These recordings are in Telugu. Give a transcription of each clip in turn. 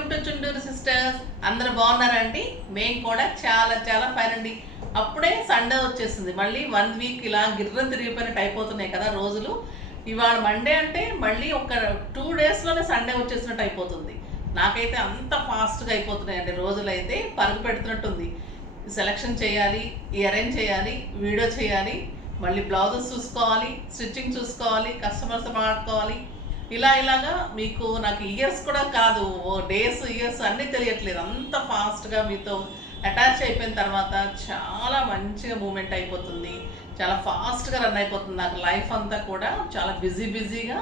Welcome to Chunduru sisters. అందరూ బాగున్నారండి? మేము కూడా చాలా చాలా ఫైన్ అండి. అప్పుడే సండే వచ్చేసింది. మళ్ళీ 1 వీక్ ఇలా గిర్రం తిరిగిపోయినట్టు అయిపోతున్నాయి కదా రోజులు. ఇవాళ మండే అంటే మళ్ళీ ఒక 2 డేస్లోనే సండే వచ్చేసినట్టు అయిపోతుంది. నాకైతే అంత ఫాస్ట్గా అయిపోతున్నాయండి రోజులు. అయితే పరుగు పెడుతున్నట్టుంది. సెలెక్షన్ చేయాలి, అరేంజ్ చేయాలి, వీడియో చేయాలి, మళ్ళీ బ్లౌజెస్ చూసుకోవాలి, స్టిచ్చింగ్ చూసుకోవాలి, కస్టమర్స్తో మాట్లాడుకోవాలి. ఇలాగా మీకు నాకు ఇయర్స్ కూడా కాదు, డేస్ ఇయర్స్ అన్నీ తెలియట్లేదు. అంత ఫాస్ట్గా మీతో అటాచ్ అయిపోయిన తర్వాత చాలా మంచిగా మూమెంట్ అయిపోతుంది, చాలా ఫాస్ట్గా రన్ అయిపోతుంది. నాకు లైఫ్ అంతా కూడా చాలా బిజీగా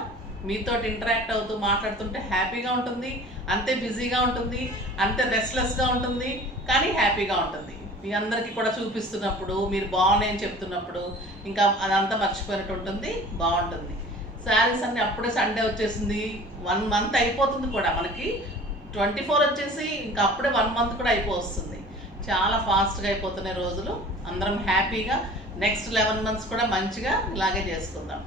మీతో ఇంటరాక్ట్ అవుతూ మాట్లాడుతుంటే హ్యాపీగా ఉంటుంది, అంతే బిజీగా ఉంటుంది, అంతే రెస్ట్లెస్గా ఉంటుంది, కానీ హ్యాపీగా ఉంటుంది. మీ అందరికీ కూడా చూపిస్తున్నప్పుడు, మీరు బాగున్నాయని చెప్తున్నప్పుడు ఇంకా అదంతా మర్చిపోయినట్టు ఉంటుంది, బాగుంటుంది. శారీస్ అన్నీ అప్పుడే సండే వచ్చేసింది. 1 మంత్ అయిపోతుంది కూడా, మనకి 24 వచ్చేసి ఇంకా అప్పుడే 1 మంత్ కూడా అయిపోతుంది. చాలా ఫాస్ట్గా అయిపోతున్నాయి రోజులు. అందరం హ్యాపీగా నెక్స్ట్ 11 మంత్స్ కూడా మంచిగా ఇలాగే చేసుకుందాం.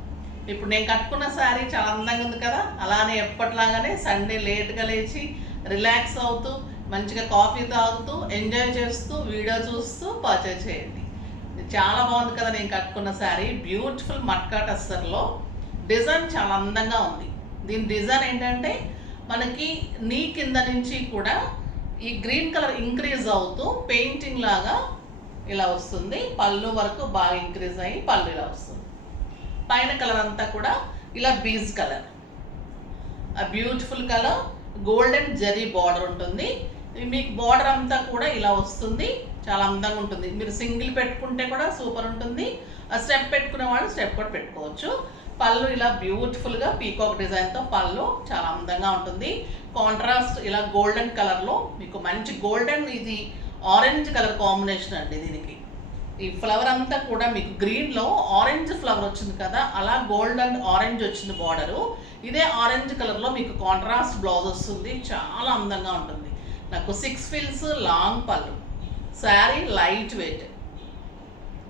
ఇప్పుడు నేను కట్టుకున్న శారీ చాలా అందంగా ఉంది కదా, అలానే ఎప్పటిలాగానే సండే లేట్గా లేచి రిలాక్స్ అవుతూ మంచిగా కాఫీ తాగుతూ ఎంజాయ్ చేస్తూ వీడియో చూస్తూ పర్చేజ్ చేయండి. చాలా బాగుంది కదా నేను కట్టుకున్న శారీ. బ్యూటిఫుల్ మట్కా టస్సర్లో డిజైన్ చాలా అందంగా ఉంది. దీని డిజైన్ ఏంటంటే మనకి నీ కింద నుంచి కూడా ఈ గ్రీన్ కలర్ ఇంక్రీజ్ అవుతూ పెయింటింగ్ లాగా ఇలా వస్తుంది. పళ్ళు వరకు బాగా ఇంక్రీజ్ అయ్యి పళ్ళు ఇలా వస్తుంది. పైన కలర్ అంతా కూడా ఇలా బీజ్ కలర్, ఆ beautiful colour. Golden zari border ఉంటుంది. మీకు బార్డర్ అంతా కూడా ఇలా వస్తుంది, చాలా అందంగా ఉంటుంది. మీరు సింగిల్ పెట్టుకుంటే కూడా సూపర్ ఉంటుంది. ఆ స్టెప్ పెట్టుకునే వాళ్ళు స్టెప్ కూడా పెట్టుకోవచ్చు. పళ్ళు ఇలా బ్యూటిఫుల్గా పీకాక్ డిజైన్తో పళ్ళు చాలా అందంగా ఉంటుంది. కాంట్రాస్ట్ ఇలా గోల్డెన్ కలర్లో మీకు మంచి గోల్డెన్, ఇది ఆరెంజ్ కలర్ కాంబినేషన్ అండి. దీనికి ఈ ఫ్లవర్ అంతా కూడా మీకు గ్రీన్లో ఆరెంజ్ ఫ్లవర్ వచ్చింది కదా, అలా గోల్డ్ అండ్ ఆరెంజ్ వచ్చింది బార్డరు. ఇదే ఆరెంజ్ కలర్లో మీకు కాంట్రాస్ట్ బ్లౌజ్ వస్తుంది, చాలా అందంగా ఉంటుంది. నాకు 6 ఫిల్స్ లాంగ్ పళ్ళు. శారీ లైట్ వెయిట్,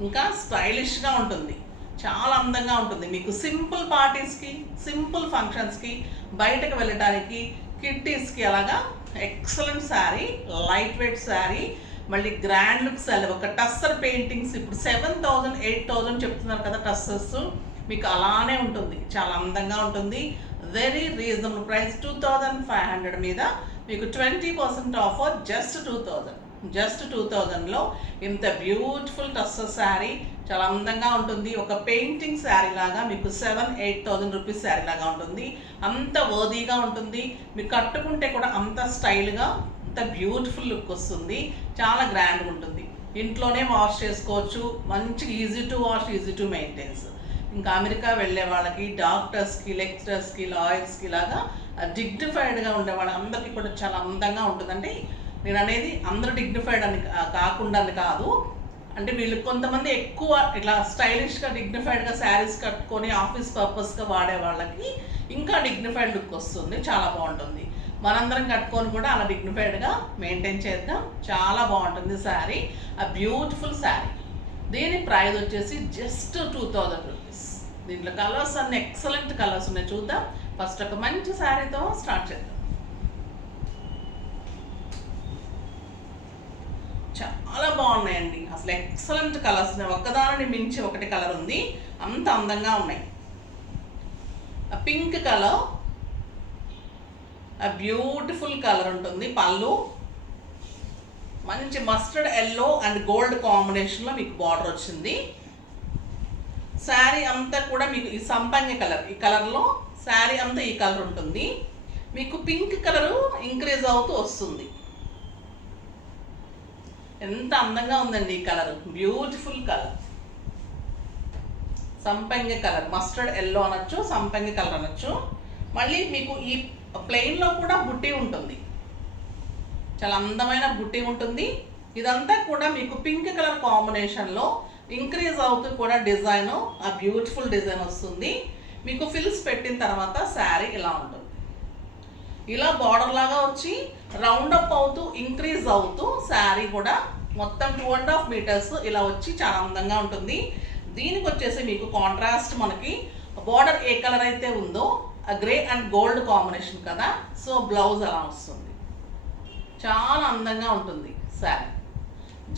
ఇంకా స్టైలిష్గా ఉంటుంది, చాలా అందంగా ఉంటుంది. మీకు సింపుల్ పార్టీస్కి, సింపుల్ ఫంక్షన్స్కి, బయటకు వెళ్ళటానికి, కిట్టీస్కి అలాగా excellent sari, light weight sari. మళ్ళీ గ్రాండ్ లుక్ శారీ. ఒక టస్సర్ పెయింటింగ్స్ ఇప్పుడు 7,000 8,000 చెప్తున్నారు కదా టస్సర్స్, మీకు అలానే ఉంటుంది, చాలా అందంగా ఉంటుంది. Very reasonable price. 2,500 మీద మీకు 20% ఆఫర్. జస్ట్ 2,000లో ఇంత బ్యూటిఫుల్ టస్సర్ శారీ చాలా అందంగా ఉంటుంది. ఒక పెయింటింగ్ శారీ లాగా మీకు 7,000-8,000 రూపీస్ శారీ లాగా ఉంటుంది. అంత వర్దీగా ఉంటుంది. మీరు కట్టుకుంటే కూడా అంత స్టైల్గా, అంత బ్యూటిఫుల్ లుక్ వస్తుంది, చాలా గ్రాండ్గా ఉంటుంది. ఇంట్లోనే వాష్ చేసుకోవచ్చు, మంచి easy to wash, easy to maintains. ఇంకా అమెరికా వెళ్ళే వాళ్ళకి, డాక్టర్స్కి, లెక్చరర్స్కి, లాయర్స్కి లాగా డిగ్నిఫైడ్గా ఉండే వాళ్ళందరికీ కూడా చాలా అందంగా ఉంటుందండి. నేను అనేది అందరూ డిగ్నిఫైడ్ అని కాకుండా కాదు, అంటే వీళ్ళు కొంతమంది ఎక్కువ ఇట్లా స్టైలిష్గా డిగ్నిఫైడ్గా శారీస్ కట్టుకొని ఆఫీస్ పర్పస్గా వాడే వాళ్ళకి ఇంకా డిగ్నిఫైడ్ లుక్ వస్తుంది, చాలా బాగుంటుంది. మనందరం కట్టుకొని కూడా అలా డిగ్నిఫైడ్గా మెయింటైన్ చేద్దాం, చాలా బాగుంటుంది శారీ. ఆ బ్యూటిఫుల్ శారీ. దీని ప్రైస్ వచ్చేసి జస్ట్ 2,000 రూపీస్. దీంట్లో కలర్స్ అన్ని ఎక్సలెంట్ కలర్స్ ఉన్నాయి, చూద్దాం. ఫస్ట్ ఒక మంచి శారీతో స్టార్ట్ చేద్దాం. చాలా బాగున్నాయండి, అసలు ఎక్సలెంట్ కలర్స్. ఒక్కదానిని మించి ఒకటి కలర్ ఉంది, అంత అందంగా ఉన్నాయి. పింక్ కలర్, ఆ బ్యూటిఫుల్ కలర్ ఉంటుంది. పళ్ళు మంచి మస్టర్డ్ ఎల్లో అండ్ గోల్డ్ కాంబినేషన్లో మీకు బార్డర్ వచ్చింది. శారీ అంతా కూడా మీకు ఈ సంపంగి కలర్, ఈ కలర్లో శారీ అంతా ఈ కలర్ ఉంటుంది. మీకు పింక్ కలరు ఇంక్రీజ్ అవుతూ వస్తుంది. ఎంత అందంగా ఉందండి ఈ కలర్, బ్యూటిఫుల్ కలర్. సంపంగి కలర్, మస్టర్డ్ ఎల్లో అనొచ్చు, సంపంగి కలర్ అనొచ్చు. మళ్ళీ మీకు ఈ ప్లెయిన్లో కూడా బుట్టి ఉంటుంది, చాలా అందమైన బుట్టి ఉంటుంది. ఇదంతా కూడా మీకు పింక్ కలర్ కాంబినేషన్లో ఇంక్రీజ్ అవుతూ కూడా డిజైన్, ఆ బ్యూటిఫుల్ డిజైన్ వస్తుంది. మీకు ఫిల్స్ పెట్టిన తర్వాత శారీ ఇలా ఉంటుంది. ఇలా బార్డర్ లాగా వచ్చి రౌండ్ అప్ అవుతూ ఇంక్రీజ్ అవుతూ శారీ కూడా మొత్తం 2.5 మీటర్స్ ఇలా వచ్చి చాలా అందంగా ఉంటుంది. దీనికి వచ్చేసి మీకు కాంట్రాస్ట్ మనకి బార్డర్ ఏ కలర్ అయితే ఉందో ఆ గ్రే అండ్ గోల్డ్ కాంబినేషన్ కదా, సో బ్లౌజ్ అలా వస్తుంది. చాలా అందంగా ఉంటుంది శారీ.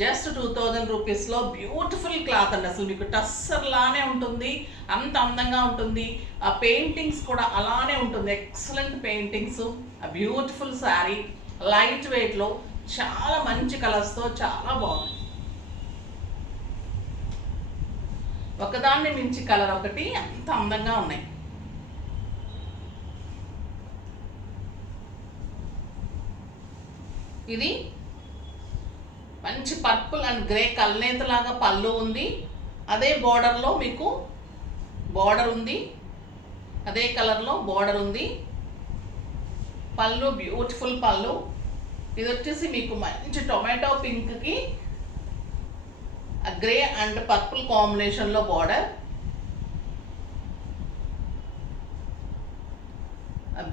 జస్ట్ 2000 రూపీస్లో బ్యూటిఫుల్ క్లాత్ అండి. అసలు మీకు టస్సర్ లానే ఉంటుంది, అంత అందంగా ఉంటుంది. ఆ పెయింటింగ్స్ కూడా అలానే ఉంటుంది, ఎక్సలెంట్ పెయింటింగ్స్. ఆ బ్యూటిఫుల్ శారీ లైట్ వెయిట్లో చాలా మంచి కలర్స్తో చాలా బాగుంది. ఒకదాన్ని మించి కలర్ ఒకటి అంత అందంగా ఉన్నాయి. ఇది మంచి పర్పుల్ అండ్ గ్రే కల్నేతలాగా పళ్ళు ఉంది. అదే బోర్డర్లో మీకు బోర్డర్ ఉంది, అదే కలర్లో బోర్డర్ ఉంది. పళ్ళు బ్యూటిఫుల్ పళ్ళు. ఇది వచ్చేసి మీకు మంచి టొమాటో పింక్కి గ్రే అండ్ పర్పుల్ కాంబినేషన్లో బోర్డర్.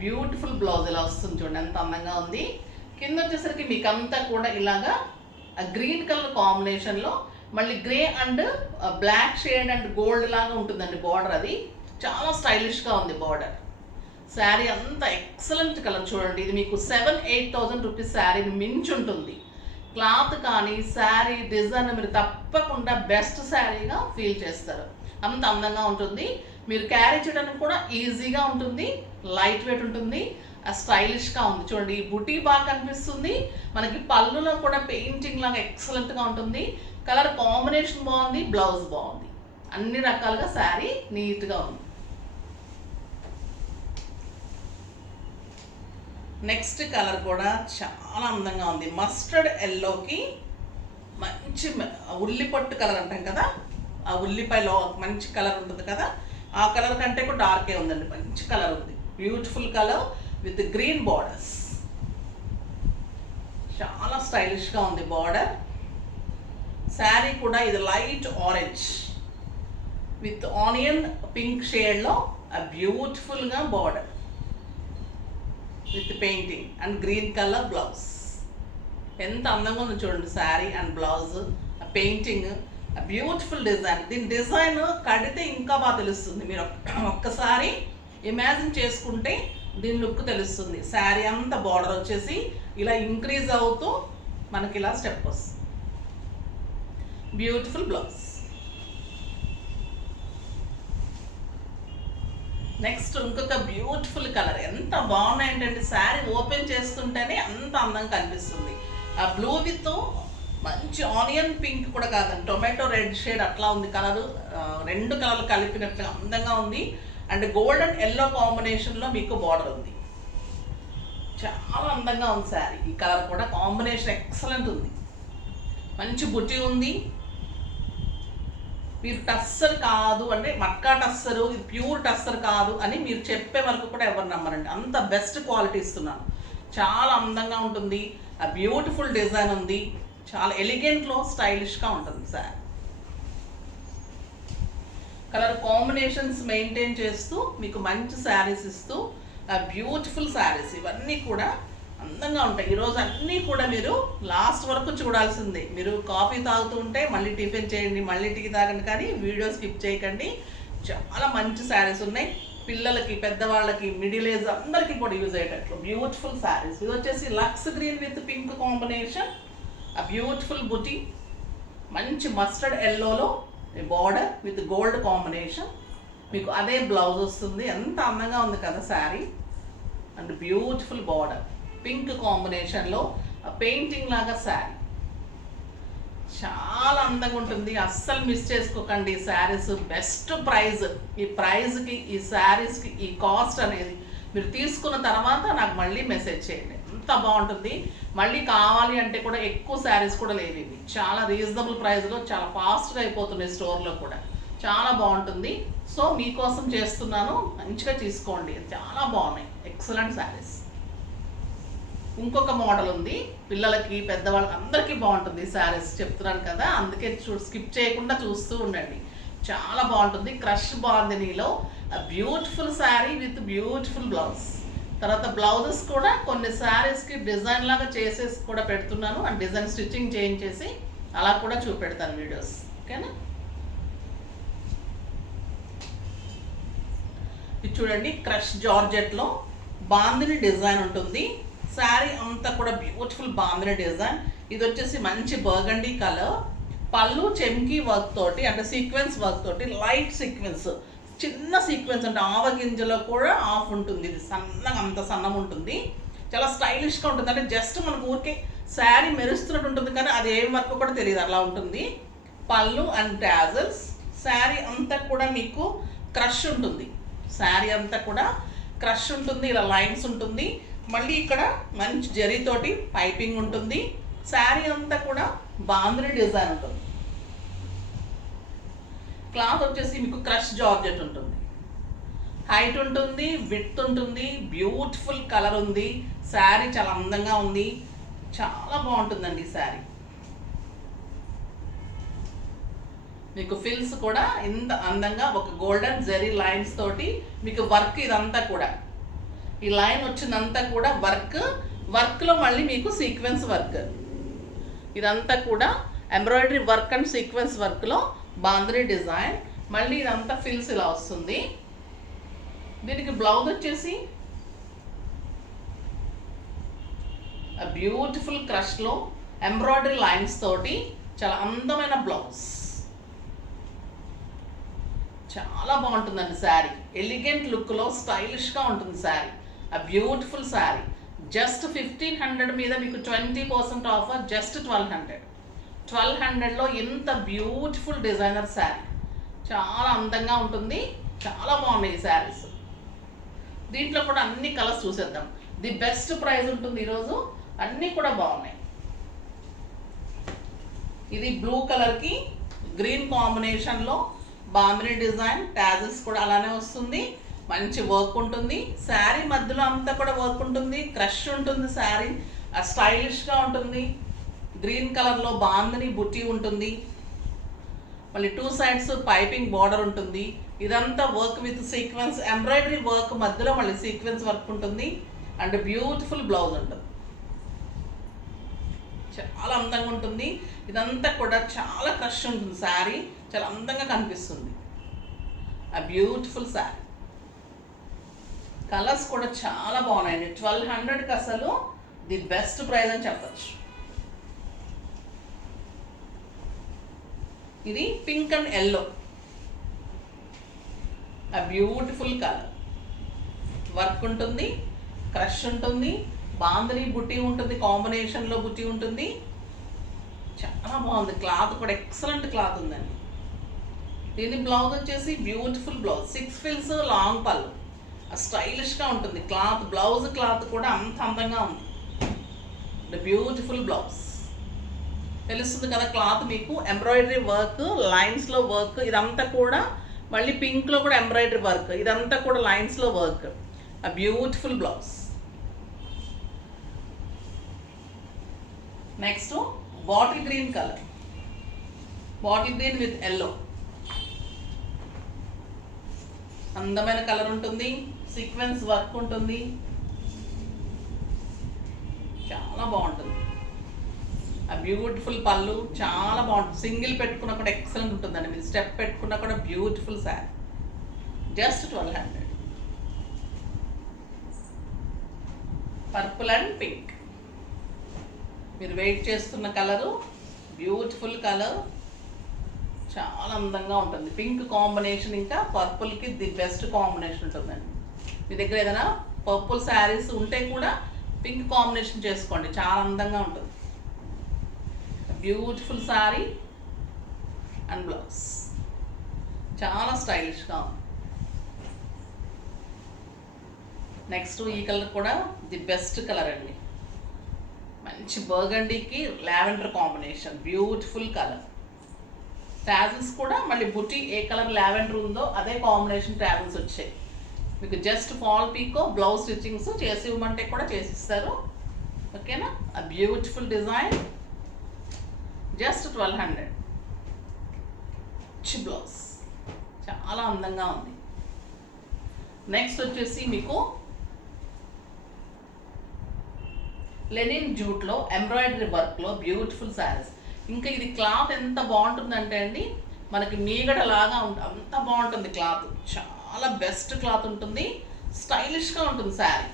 బ్యూటిఫుల్ బ్లౌజ్ ఇలా వస్తుంది చూడండి, ఎంత అందంగా ఉంది. కింద వచ్చేసరికి మీకు అంతా కూడా ఇలాగా గ్రీన్ కలర్ కాంబినేషన్లో మళ్ళీ grey and black shade and gold లాగా ఉంటుందండి బార్డర్. అది చాలా స్టైలిష్గా ఉంది బార్డర్. శారీ అంతా ఎక్సలెంట్ కలర్ చూడండి. ఇది మీకు 7,000-8,000 రూపీస్ శారీని మించి ఉంటుంది. క్లాత్ కానీ శారీ డిజైన్ మీరు తప్పకుండా బెస్ట్ శారీగా ఫీల్ చేస్తారు, అంత అందంగా ఉంటుంది. మీరు క్యారీ చేయడానికి కూడా ఈజీగా ఉంటుంది, లైట్ వెయిట్ ఉంటుంది, స్టైలిష్గా ఉంది. చూడండి ఈ బుటీ బాగా కనిపిస్తుంది మనకి. పళ్ళులో కూడా పెయింటింగ్ లాగా ఎక్సలెంట్గా ఉంటుంది. కలర్ కాంబినేషన్ బాగుంది, బ్లౌజ్ బాగుంది, అన్ని రకాలుగా శారీ నీట్గా ఉంది. నెక్స్ట్ కలర్ కూడా చాలా అందంగా ఉంది. మస్టర్డ్ ఎల్లోకి మంచి ఉల్లిపట్టు కలర్ అంటాం కదా, ఆ ఉల్లిపాయలో మంచి కలర్ ఉంటుంది కదా, ఆ కలర్ కంటే కూడా డార్కే ఉందండి. మంచి కలర్ ఉంది, beautiful colour with green borders. చాలా స్టైలిష్గా ఉంది బార్డర్. శారీ కూడా ఇది light orange with onion pink షేడ్లో బ్యూటిఫుల్గా border with painting and green colour blouse. ఎంత అందంగా ఉంది చూడండి sari and blouse, painting, beautiful design. దీని డిజైన్ కడితే ఇంకా బాగా తెలుస్తుంది. మీరు ఒక్కసారి ఇమాజిన్ చేసుకుంటే దీని లుక్ తెలుస్తుంది. శారీ అంతా బార్డర్ వచ్చేసి ఇలా ఇంక్రీజ్ అవుతూ మనకి ఇలా స్టెప్ వస్తుంది. Beautiful blouse. నెక్స్ట్ ఇంకొక బ్యూటిఫుల్ కలర్. ఎంత బాగున్నాయి ఏంటంటే శారీ ఓపెన్ చేస్తుంటేనే అంత అందంగా కనిపిస్తుంది. ఆ బ్లూ విత్ మంచి ఆనియన్ పింక్ కూడా కాదండి, టొమాటో రెడ్ షేడ్ అట్లా ఉంది కలరు. రెండు కలర్లు కలిపినట్లుగా అందంగా ఉంది. అండ్ గోల్డ్ అండ్ ఎల్లో కాంబినేషన్లో మీకు బార్డర్ ఉంది. చాలా అందంగా ఉంది శారీ. ఈ కలర్ కూడా కాంబినేషన్ ఎక్సలెంట్ ఉంది. మంచి బుట్టి ఉంది. మీరు టస్సర్ కాదు అంటే మట్కా టస్సరు, ఇది ప్యూర్ టస్సర్ కాదు అని మీరు చెప్పే వరకు కూడా ఎవరు నమ్మరండి, అంత బెస్ట్ క్వాలిటీ ఇస్తున్నాను. చాలా అందంగా ఉంటుంది. ఆ బ్యూటిఫుల్ డిజైన్ ఉంది, చాలా ఎలిగెంట్లో స్టైలిష్గా ఉంటుంది సార్. కలర్ కాంబినేషన్స్ మెయింటైన్ చేస్తూ మీకు మంచి శారీస్ ఇస్తూ బ్యూటిఫుల్ శారీస్ ఇవన్నీ కూడా అందంగా ఉంటాయి. ఈరోజు అన్నీ కూడా మీరు లాస్ట్ వరకు చూడాల్సిందే. మీరు కాఫీ తాగుతూ ఉంటే మళ్ళీ టిఫిన్ చేయండి, మళ్ళీ టీ తాగండి, కానీ వీడియో స్కిప్ చేయకండి. చాలా మంచి శారీస్ ఉన్నాయి. పిల్లలకి, పెద్దవాళ్ళకి, మిడిల్ ఏజ్ అందరికీ కూడా యూజ్ అయ్యేటట్లు బ్యూటిఫుల్ శారీస్. ఇది వచ్చేసి lush green with pink combination, ఆ బ్యూటిఫుల్ బుటీ, మంచి మస్టర్డ్ ఎల్లోలో బార్డర్ విత్ గోల్డ్ కాంబినేషన్. మీకు అదే బ్లౌజ్ వస్తుంది. ఎంత అందంగా ఉంది కదా sari. And beautiful border pink కాంబినేషన్లో పెయింటింగ్ లాగా శారీ చాలా అందంగా ఉంటుంది. అస్సలు మిస్ చేసుకోకండి. ఈ శారీస్ బెస్ట్ ప్రైస్. ఈ ప్రైస్కి, ఈ శారీస్కి, ఈ కాస్ట్ అనేది మీరు తీసుకున్న తర్వాత నాకు మళ్ళీ మెసేజ్ చేయండి. ఎంత బాగుంటుంది. మళ్ళీ కావాలి అంటే కూడా ఎక్కువ శారీస్ కూడా లేవు. ఇవి చాలా రీజనబుల్ ప్రైస్లో చాలా ఫాస్ట్గా అయిపోతున్నాయి స్టోర్లో కూడా. చాలా బాగుంటుంది. సో మీకోసం చేస్తున్నాను, మంచిగా తీసుకోండి. చాలా బాగున్నాయి, ఎక్సలెంట్ శారీస్. ఇంకొక మోడల్ ఉంది, పిల్లలకి, పెద్దవాళ్ళకి అందరికీ బాగుంటుంది శారీస్. చెప్తున్నాను కదా, అందుకే స్కిప్ చేయకుండా చూస్తూ ఉండండి. చాలా బాగుంటుంది. క్రష్ బాందినీలో beautiful sari with beautiful blouse. తర్వాత బ్లౌజెస్ కూడా కొన్ని శారీస్కి డిజైన్ లాగా చేసేసి కూడా పెడుతున్నాను. అండ్ డిజైన్ స్టిచ్చింగ్ చేయించేసి అలా కూడా చూపెడతాను వీడియోస్. ఓకేనా? ఇది చూడండి, క్రష్ జార్జెట్లో బాందిని డిజైన్ ఉంటుంది. శారీ అంతా కూడా బ్యూటిఫుల్ బాంద్రీ డిజైన్. ఇది వచ్చేసి మంచి బర్గండీ కలర్. పళ్ళు చెమ్కీ వర్క్ తోటి అంటే సీక్వెన్స్ వర్క్ తోటి లైట్ సీక్వెన్స్, చిన్న సీక్వెన్స్ అంటే ఆవగింజలో కూడా ఆఫ్ ఉంటుంది. ఇది సన్నగా అంత సన్నం ఉంటుంది, చాలా స్టైలిష్గా ఉంటుంది. అంటే జస్ట్ మనకు ఊరికే శారీ మెరుస్తున్నట్టు ఉంటుంది కానీ అది ఏం వర్క్ కూడా తెలియదు, అలా ఉంటుంది. పళ్ళు అండ్ టాజల్స్. శారీ అంతా కూడా మీకు క్రష్ ఉంటుంది, శారీ అంతా కూడా క్రష్ ఉంటుంది, ఇలా లైన్స్ ఉంటుంది. మళ్ళీ ఇక్కడ మంచి జరీతోటి పైపింగ్ ఉంటుంది. శారీ అంతా కూడా బాంద్రీ డిజైన్ ఉంటుంది. క్లాత్ వచ్చేసి మీకు క్రష్ జార్జెట్ ఉంటుంది, హైట్ ఉంటుంది, విడ్త్ ఉంటుంది, బ్యూటిఫుల్ కలర్ ఉంది. శారీ చాలా అందంగా ఉంది, చాలా బాగుంటుందండి ఈ శారీ. మీకు ఫిల్స్ కూడా ఇంత అందంగా ఒక గోల్డెన్ జెరీ లైన్స్ తోటి మీకు వర్క్. ఇదంతా కూడా ఈ లైన్ వచ్చిందంతా కూడా వర్క్లో మళ్ళీ మీకు సీక్వెన్స్ వర్క్. ఇదంతా కూడా ఎంబ్రాయిడరీ వర్క్ అండ్ సీక్వెన్స్ వర్క్లో బాంద్రీ డిజైన్. మళ్ళీ ఇదంతా ఫిల్స్ ఇలా వస్తుంది. దీనికి బ్లౌజ్ వచ్చేసి బ్యూటిఫుల్ క్రష్లో ఎంబ్రాయిడరీ లైన్స్ తోటి చాలా అందమైన బ్లౌజ్. చాలా బాగుంటుందండి శారీ, ఎలిగెంట్ లుక్లో స్టైలిష్గా ఉంటుంది శారీ. బ్యూటిఫుల్ శారీ. జస్ట్ 1500 మీద మీకు 20% ఆఫర్, జస్ట్ 1200. 1200లో ఇంత బ్యూటిఫుల్ డిజైనర్ శారీ, చాలా అందంగా ఉంటుంది, చాలా బాగున్నాయి ఈ శారీస్. దీంట్లో కూడా అన్ని కలర్స్ చూసేద్దాం. ది బెస్ట్ ప్రైస్ ఉంటుంది ఈరోజు, అన్నీ కూడా బాగున్నాయి. ఇది బ్లూ కలర్కి గ్రీన్ కాంబినేషన్లో బాంద్రీ డిజైన్. టాజెస్ కూడా అలానే వస్తుంది, మంచి వర్క్ ఉంటుంది. శారీ మధ్యలో అంతా కూడా వర్క్ ఉంటుంది, క్రష్ ఉంటుంది. శారీ స్టైలిష్గా ఉంటుంది. గ్రీన్ కలర్లో బాందని బుట్టి ఉంటుంది. మళ్ళీ 2 సైడ్స్ పైపింగ్ బార్డర్ ఉంటుంది. ఇదంతా work with sequence embroidery work, మధ్యలో మళ్ళీ సీక్వెన్స్ వర్క్ ఉంటుంది. అండ్ బ్యూటిఫుల్ బ్లౌజ్ ఉంటుంది, చాలా అందంగా ఉంటుంది. ఇదంతా కూడా చాలా క్రష్ ఉంటుంది శారీ, చాలా అందంగా కనిపిస్తుంది. బ్యూటిఫుల్ శారీ. కలర్స్ కూడా చాలా బాగున్నాయండి. 1200కి అసలు ది బెస్ట్ ప్రైస్ అని చెప్పచ్చు. ఇది pink and yellow, beautiful colour. Work ఉంటుంది, క్రష్ ఉంటుంది, బాందని బుట్టి ఉంటుంది, కాంబినేషన్లో బుట్టి ఉంటుంది. చాలా బాగుంది. క్లాత్ కూడా ఎక్సలెంట్ క్లాత్ ఉందండి. దీని బ్లౌజ్ వచ్చేసి బ్యూటిఫుల్ బ్లౌజ్, 6 ఫిల్స్ లాంగ్ పళ్ళు, స్టైలిష్గా ఉంటుంది. క్లాత్ బ్లౌజ్ క్లాత్ కూడా అంత అందంగా ఉంది. Beautiful blouse. తెలుస్తుంది కదా క్లాత్ మీకు. ఎంబ్రాయిడరీ వర్క్, లైన్స్లో వర్క్, ఇదంతా కూడా మళ్ళీ పింక్లో కూడా ఎంబ్రాయిడరీ వర్క్, ఇదంతా కూడా లైన్స్లో work. Beautiful blouse. Next bottle green colour, bottle green with yellow. అందమైన కలర్ ఉంటుంది, సీక్వెన్స్ వర్క్ ఉంటుంది, చాలా బాగుంటుంది. బ్యూటిఫుల్ పళ్ళు, చాలా బాగుంటుంది. సింగిల్ పెట్టుకున్నా కూడా ఎక్సలెంట్ ఉంటుందండి. మీరు స్టెప్ పెట్టుకున్నా కూడా beautiful sari. Just 1200. Purple and pink, మీరు వెయిట్ చేస్తున్న కలరు, బ్యూటిఫుల్ కలర్, చాలా అందంగా ఉంటుంది. పింక్ కాంబినేషన్ ఇంకా పర్పుల్కి ది బెస్ట్ కాంబినేషన్ ఉంటుందండి. మీ దగ్గర ఏదైనా పర్పుల్ శారీస్ ఉంటే కూడా పింక్ కాంబినేషన్ చేసుకోండి, చాలా అందంగా ఉంటుంది. బ్యూటిఫుల్ శారీ అండ్ బ్లౌజ్, చాలా స్టైలిష్గా ఉంది. నెక్స్ట్ ఈ కలర్ కూడా ది బెస్ట్ కలర్ అండి. మంచి బర్గండీకి lavender combination, beautiful colour. Tassels కూడా మళ్ళీ బుట్టి ఏ కలర్ లావెండర్ ఉందో అదే కాంబినేషన్ టాజిల్స్ వచ్చాయి. మీకు జస్ట్ ఫాల్ పీకో బ్లౌజ్ స్టిచ్చింగ్స్ చేసి ఇవ్వమంటే కూడా చేసిస్తారు. ఓకేనా. Beautiful design, just 1200. బ్లౌజ్ చాలా అందంగా ఉంది. నెక్స్ట్ వచ్చేసి మీకు లెనిన్ జూట్లో ఎంబ్రాయిడరీ వర్క్లో బ్యూటిఫుల్ శారీస్. ఇంకా ఇది క్లాత్ ఎంత బాగుంటుందంటే అండి, మనకి మీగడ లాగా ఉంటుంది, అంత బాగుంటుంది క్లాత్. చాలా బెస్ట్ క్లాత్ ఉంటుంది, స్టైలిష్గా ఉంటుంది శారీ.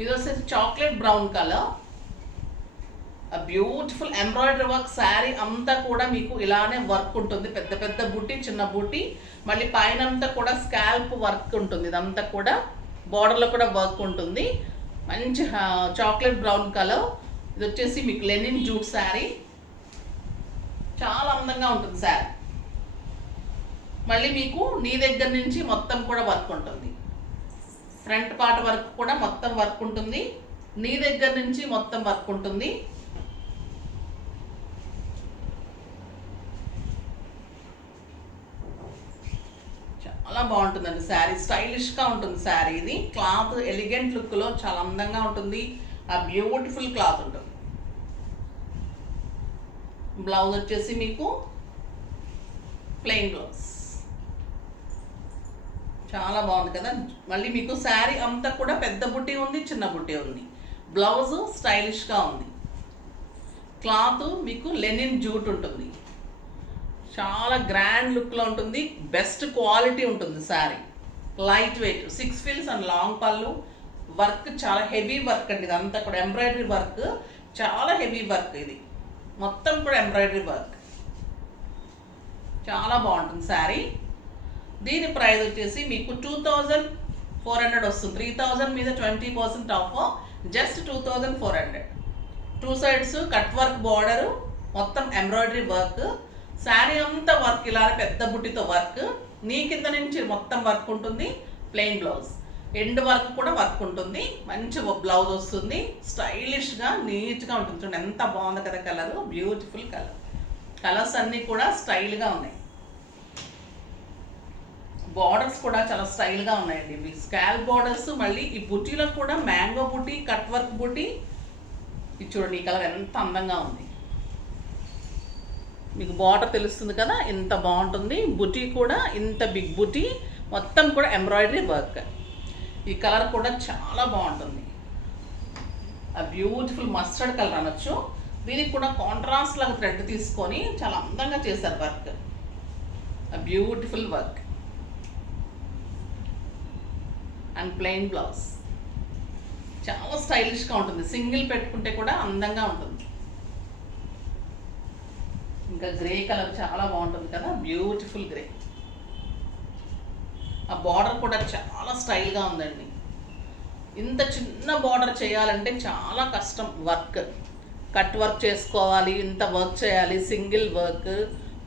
ఇది వచ్చేసి chocolate brown colour, beautiful embroidery work. Sari అంతా కూడా మీకు ఇలానే వర్క్ ఉంటుంది, పెద్ద పెద్ద బుట్టి, చిన్న బుట్టి, మళ్ళీ పైన అంతా కూడా స్కాల్ప్ వర్క్ ఉంటుంది. ఇదంతా కూడా బార్డర్లో కూడా వర్క్ ఉంటుంది. మంచి చాక్లెట్ బ్రౌన్ కలర్. ఇది వచ్చేసి మీకు లెనిన్ జూట్ శారీ, చాలా అందంగా ఉంటుంది శారీ. మళ్ళీ మీకు నీ దగ్గర నుంచి మొత్తం కూడా వర్క్ ఉంటుంది, ఫ్రంట్ పార్ట్ వరకు కూడా మొత్తం వర్క్ ఉంటుంది, నీ దగ్గర నుంచి మొత్తం వర్క్ ఉంటుంది. చాలా బాగుంటుందండి శారీ, స్టైలిష్గా ఉంటుంది శారీ. ఇది క్లాత్ ఎలిగెంట్ లుక్లో చాలా అందంగా ఉంటుంది, ఆ బ్యూటిఫుల్ క్లాత్ ఉంటుంది. బ్లౌజ్ వచ్చేసి మీకు ప్లెయిన్ బ్లౌజ్, చాలా బాగుంది కదా. మళ్ళీ మీకు శారీ అంతా కూడా పెద్ద బుట్టి ఉంది, చిన్న బుట్టి ఉంది. బ్లౌజ్ స్టైలిష్గా ఉంది, క్లాత్ మీకు లెనిన్ జూట్ ఉంటుంది, చాలా గ్రాండ్ లుక్లో ఉంటుంది, బెస్ట్ క్వాలిటీ ఉంటుంది sari. Light weight, 6 feels and long పళ్ళు. వర్క్ చాలా హెవీ వర్క్ అండి, ఇదంతా కూడా ఎంబ్రాయిడరీ వర్క్, చాలా హెవీ వర్క్. ఇది మొత్తం కూడా ఎంబ్రాయిడరీ వర్క్, చాలా బాగుంటుంది శారీ. దీని ప్రైస్ వచ్చేసి మీకు 2400 వస్తుంది. 3000 మీద 20% of, just 2400. 2 sides cut work border, మొత్తం ఎంబ్రాయిడరీ వర్క్. శారీ అంతా వర్క్, ఇలా పెద్ద బుట్టితో వర్క్. నీ కింద నుంచి మొత్తం వర్క్ ఉంటుంది. ప్లెయిన్ బ్లౌజ్, ఎండ్ వర్క్ కూడా వర్క్ ఉంటుంది. మంచి బ్లౌజ్ వస్తుంది, స్టైలిష్గా నీట్గా ఉంటుంది. చూడండి ఎంత బాగుంది కదా కలర్, బ్యూటిఫుల్ కలర్. కలర్స్ అన్నీ కూడా స్టైల్గా ఉన్నాయి. బార్డర్స్ కూడా చాలా స్టైల్గా ఉన్నాయండి ఇవి, స్కాల్ బార్డర్స్. మళ్ళీ ఈ బుట్టీలో కూడా మ్యాంగో బుట్టి, కట్ వర్క్ బుట్టి. ఇది చూడండి ఈ కలర్ ఎంత అందంగా ఉంది. మీకు బార్డర్ తెలుస్తుంది కదా, ఎంత బాగుంటుంది. బుటీ కూడా ఇంత బిగ్ బుటీ, మొత్తం కూడా ఎంబ్రాయిడరీ వర్క్. ఈ కలర్ కూడా చాలా బాగుంటుంది, ఆ బ్యూటిఫుల్ మస్టర్డ్ కలర్ అనొచ్చు. దీనికి కూడా కాంట్రాస్ట్ లాగా థ్రెడ్ తీసుకొని చాలా అందంగా చేశారు వర్క్, ఆ beautiful work. And plain blouse, చాలా స్టైలిష్గా ఉంటుంది. సింగిల్ పెట్టుకుంటే కూడా అందంగా ఉంటుంది. ఇంకా గ్రే కలర్ చాలా బాగుంటుంది కదా, బ్యూటిఫుల్ గ్రే. ఆ బార్డర్ కూడా చాలా స్టైల్గా ఉందండి. ఇంత చిన్న బార్డర్ చేయాలంటే చాలా కష్టం, వర్క్ కట్ వర్క్ చేసుకోవాలి, ఇంత వర్క్ చేయాలి, సింగిల్ వర్క్.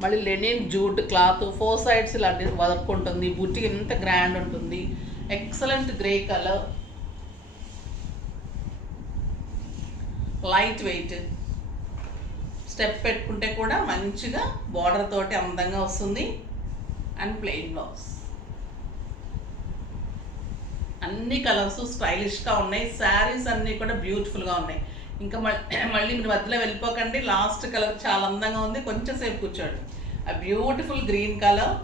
మళ్ళీ లెనిన్ జూట్ క్లాత్, 4 సైడ్స్ ఇలాంటి వర్క్ ఉంటుంది. బుట్టి ఎంత గ్రాండ్ ఉంటుంది. Excellent grey colour, light weight. Step పెట్టుకుంటే కూడా మంచిగా బార్డర్ తోటి అందంగా వస్తుంది. And plain blouse. అన్ని కలర్స్ స్టైలిష్గా ఉన్నాయి. శారీస్ అన్నీ కూడా బ్యూటిఫుల్గా ఉన్నాయి. ఇంకా మళ్ళీ మీరు మధ్యలో వెళ్ళిపోకండి, లాస్ట్ కలర్ చాలా అందంగా ఉంది. కొంచెం సేపు కూర్చోండి. ఆ బ్యూటిఫుల్ గ్రీన్ కలర్,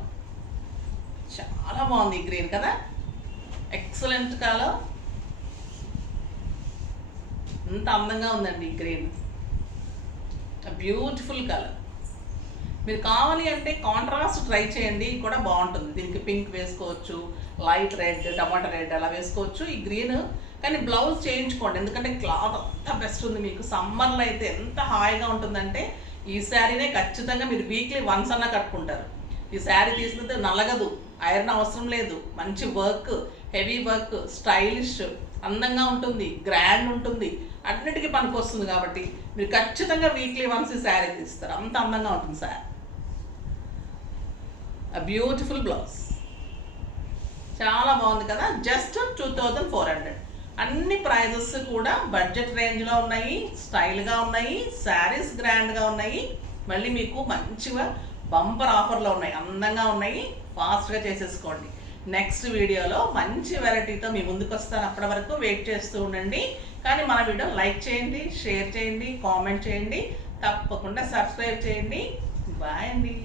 చాలా బాగుంది ఈ గ్రీన్ కదా, ఎక్సలెంట్ కలర్. ఎంత అందంగా ఉందండి ఈ గ్రీన్, బ్యూటిఫుల్ కలర్. మీరు కావాలి అంటే కాంట్రాస్ట్ ట్రై చేయండి, కూడా బాగుంటుంది. దీనికి పింక్ వేసుకోవచ్చు, లైట్ రెడ్, టమాటా రెడ్ అలా వేసుకోవచ్చు. ఈ గ్రీన్ కానీ బ్లౌజ్ చేయించుకోండి, ఎందుకంటే క్లాత్ అంతా బెస్ట్ ఉంది. మీకు సమ్మర్లో అయితే ఎంత హాయిగా ఉంటుందంటే ఈ శారీనే ఖచ్చితంగా మీరు వీక్లీ వన్స్ అన్నా కట్టుకుంటారు. ఈ శారీ తీసుకుంటే నలగదు, ఐరన్ అవసరం లేదు. మంచి వర్క్, హెవీ వర్క్, స్టైలిష్, అందంగా ఉంటుంది, గ్రాండ్ ఉంటుంది, అన్నిటికీ పనికి వస్తుంది. కాబట్టి మీరు ఖచ్చితంగా వీక్లీ వన్స్ ఈ శారీ తీస్తారు, అంత అందంగా ఉంటుంది శారీ. బ్యూటిఫుల్ బ్లౌజ్, చాలా బాగుంది కదా, జస్ట్ 2400. అన్ని ప్రైజెస్ కూడా బడ్జెట్ రేంజ్లో ఉన్నాయి, స్టైల్గా ఉన్నాయి, శారీస్ గ్రాండ్గా ఉన్నాయి. మళ్ళీ మీకు మంచిగా బంపర్ ఆఫర్లో ఉన్నాయి, అందంగా ఉన్నాయి. ఫాస్ట్గా చేసేసుకోండి. నెక్స్ట్ వీడియోలో మంచి వెరైటీతో మీ ముందుకు వస్తాను. అప్పటి వరకు వెయిట్ చేస్తూ ఉండండి. కానీ మన వీడియో లైక్ చేయండి, షేర్ చేయండి, కామెంట్ చేయండి, తప్పకుండా సబ్స్క్రైబ్ చేయండి. బాయ్ అండి.